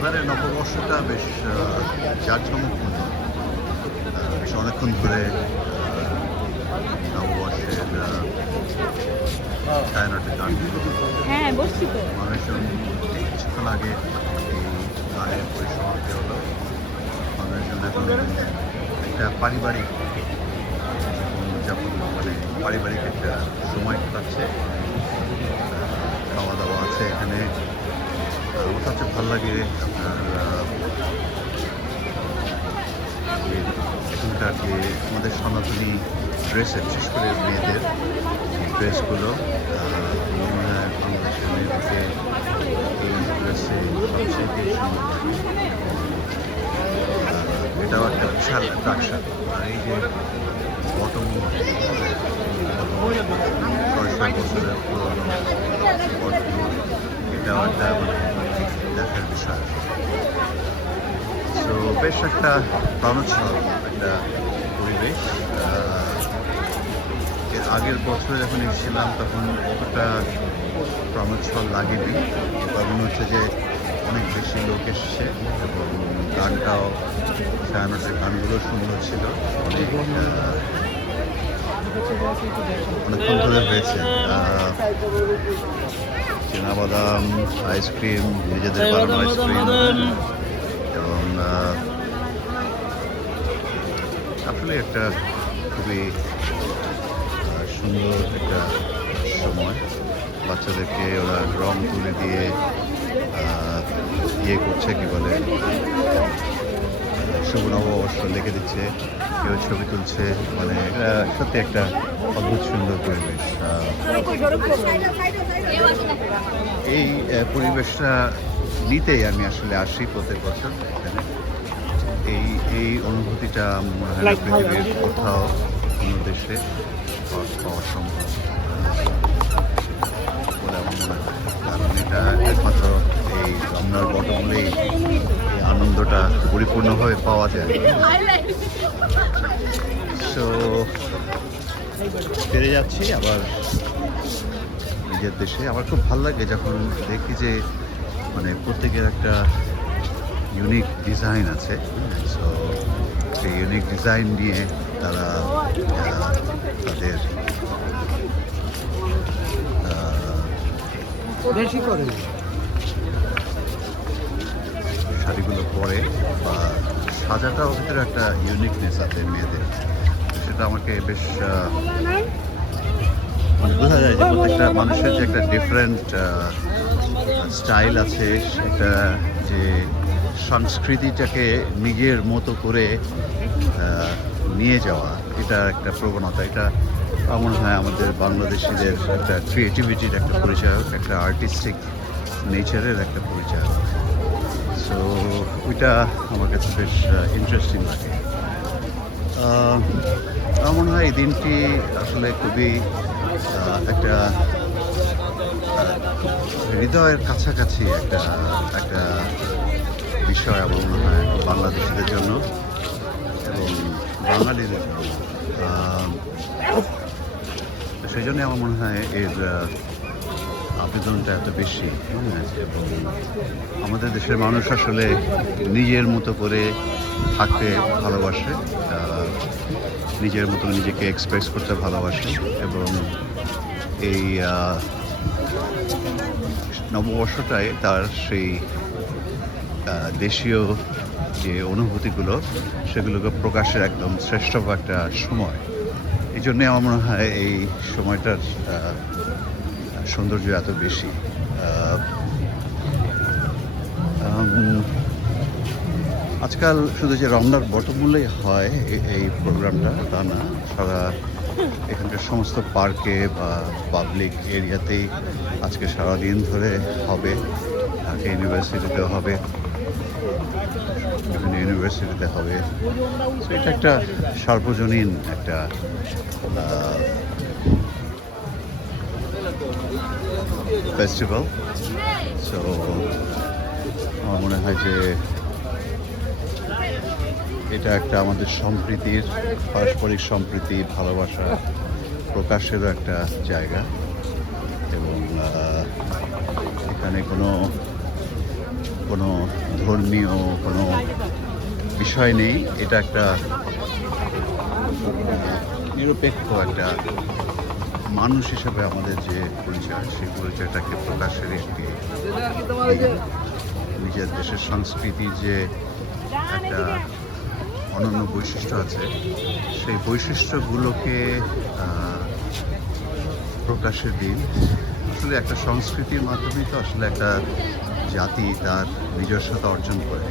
এবারে নববর্ষটা বেশ জাঁকজমকপূর্ণ। বেশ অনেকক্ষণ ধরে নববর্ষের ছায়ানটের গানগুলো হ্যাঁ বসছি তো। মানুষজন কিছুক্ষণ আগে এই গানের পরিসমাপ্তি হলো। মানুষজন এখন একটা পারিবারিক উদযাপন মানে পারিবারিক একটা সময় কাটাচ্ছে। খাওয়া দাওয়া আছে এখানে। আমার কাছে ভালো লাগে আপনার এখানকার যে আমাদের সনাতনী ড্রেসের বিশেষ করে মেয়েদের ড্রেসগুলো মনে হয় বাংলাদেশের মেয়েদেরকে এই ড্রেসে সবচেয়ে সুন্দর লাগে। এটাও একটা বিশাল অ্যাট্রাকশন। আর এই যে বটম 600 বছরের পুরোনো বটগুলো, এটাও একটা মানে দেখার বিষয়। তো বেশ একটা প্রাণোচ্ছল একটা পরিবেশ। এর আগের বছর যখন এসেছিলাম তখন অতটা প্রাণোচ্ছল লাগেনি। এবার মনে হচ্ছে যে অনেক বেশি লোক এসছে এবং গানটাও ছায়ানটের গানগুলো সুন্দর ছিল। অনেকক্ষণ ধরে হয়েছে। চীনাবাদাম আইসক্রিম, নিজেদের বানানো আইসক্রিম এবং আসলে একটা খুবই সুন্দর একটা সময়। বাচ্চাদেরকে ওরা রং তুলি দিয়ে ইয়ে করছে, কি বলে, শুভ নববর্ষ লিখে দিচ্ছে, কেউ ছবি তুলছে। মানে এটা সত্যি একটা অদ্ভুত সুন্দর পরিবেশ। এই পরিবেশটা নিতেই আমি আসলে আসি প্রত্যেক বছর এখানে। এই অনুভূতিটা মনে হয় না পৃথিবীর কোথাও কোনো দেশে পাওয়া সম্ভব বলে আমার মনে হয়। কারণ এটা একমাত্র এই রমনার বটমূলেই এই আনন্দটা পরিপূর্ণভাবে পাওয়া যায়। সো ফিরে যাচ্ছি আবার নিজের দেশে। আমার খুব ভালো লাগে যখন দেখি যে মানে প্রত্যেকের একটা ইউনিক ডিজাইন আছে। সো সেই ইউনিক ডিজাইন নিয়ে তারা তাদের শাড়িগুলো পরে বা সাজাটাও ভিতরে একটা ইউনিকনেস আছে মেয়েদের। সেটা আমাকে বেশ বোঝা যায় যে প্রত্যেকটা মানুষের যে একটা ডিফারেন্ট স্টাইল আছে, সেটা যে সংস্কৃতিটাকে নিজের মতো করে নিয়ে যাওয়া, এটা একটা প্রবণতা। এটা মনে হয় আমাদের বাংলাদেশিদের একটা ক্রিয়েটিভিটির একটা পরিচয়, একটা আর্টিস্টিক নেচারের একটা পরিচয়। সো ওইটা আমার কাছে বেশ ইন্টারেস্টিং লাগে। আমার মনে হয় এই দিনটি আসলে খুবই একটা হৃদয়ের কাছাকাছি একটা বিষয় আমার মনে হয় বাংলাদেশিদের জন্য এবং বাঙালিদের জন্য। সেই জন্যই আমার মনে হয় এর আবেদনটা এত বেশি। এবং আমাদের দেশের মানুষ আসলে নিজের মতো করে থাকতে ভালোবাসে, নিজের মতো নিজেকে এক্সপ্রেস করতে ভালোবাসে এবং এই নববর্ষটায় তার সেই দেশীয় যে অনুভূতিগুলো সেগুলোকে প্রকাশের একদম শ্রেষ্ঠ একটা সময়। এই জন্যে আমার মনে হয় এই সময়টার সৌন্দর্য এত বেশি। আজকাল শুধু যে রমনার বটমূলেই হয় এই প্রোগ্রামটা তা না, সারা এখানকার সমস্ত পার্কে বা পাবলিক এরিয়াতেই আজকে সারাদিন ধরে হবে। ঢাকা ইউনিভার্সিটিতেও হবে, বিভিন্ন ইউনিভার্সিটিতে হবে। তো এটা একটা সার্বজনীন একটা ফেস্টিভ্যাল। সো আমার মনে হয় যে এটা একটা আমাদের সম্প্রীতির, পারস্পরিক সম্প্রীতি, ভালোবাসা প্রকাশেরও একটা জায়গা। এবং এখানে কোনো কোনো ধর্মীয় কোনো বিষয় নেই। এটা একটা নিরপেক্ষ একটা মানুষ হিসেবে আমাদের যে পরিচয়, সেই পরিচয়টাকে প্রকাশের একটি দিন। নিজের দেশের সংস্কৃতির যে একটা অনন্য বৈশিষ্ট্য আছে, সেই বৈশিষ্ট্যগুলোকে প্রকাশের দিন। আসলে একটা সংস্কৃতির মাধ্যমেই তো আসলে একটা জাতি তার নিজস্বতা অর্জন করে,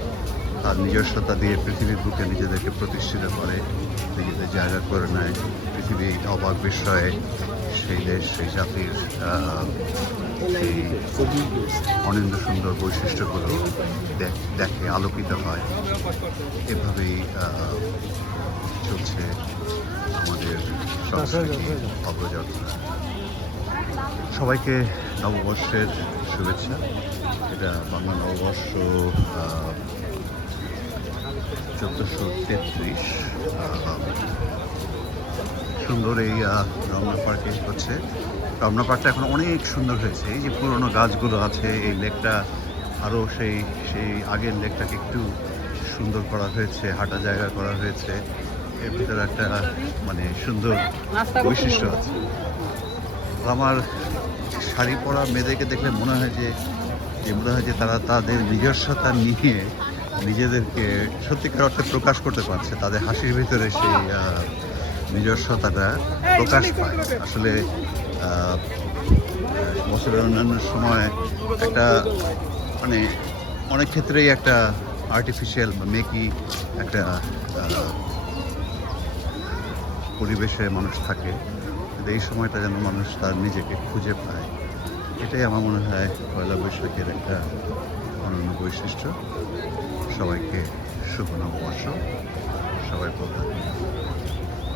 তার নিজস্বতা দিয়ে পৃথিবীর বুকে নিজেদেরকে প্রতিষ্ঠিত করে, নিজেদের জায়গা করে নেয়। পৃথিবী অবাক বিষয়ে সেই দেশ, সেই জাতির সেই অনিন্দ সুন্দর বৈশিষ্ট্যগুলো দেখে আলোকিত হয়। এভাবেই চলছে আমাদের সংস্কৃতি অগ্রযাত্রা। সবাইকে নববর্ষের শুভেচ্ছা। এটা বাংলা নববর্ষ 1433। সুন্দর এই রমনা পার্কে হচ্ছে। রমনা পার্কটা এখন অনেক সুন্দর হয়েছে। এই যে পুরোনো গাছগুলো আছে, এই লেকটা আরও সেই আগের লেকটাকে একটু সুন্দর করা হয়েছে, হাঁটা জায়গা করা হয়েছে। এর ভিতরে একটা মানে সুন্দর বৈশিষ্ট্য আছে। আমার শাড়ি পরা মেয়েদেরকে দেখলে মনে হয় যে তারা তাদের নিজস্বতা নিয়ে নিজেদেরকে সত্যিকার অর্থে প্রকাশ করতে পারছে। তাদের হাসির ভিতরে সেই নিজস্বতাটা প্রকাশ পায়। আসলে বছরের অন্যান্য সময় একটা মানে অনেক ক্ষেত্রেই একটা আর্টিফিশিয়াল বা মেকি একটা পরিবেশে মানুষ থাকে, কিন্তু এই সময়টা যেন মানুষ তার নিজেকে খুঁজে পায়। এটাই আমার মনে হয় পয়লা বৈশাখের একটা অনন্য বৈশিষ্ট্য। সবাইকে শুভ নববর্ষ। সবাই ভালো থাকবেন।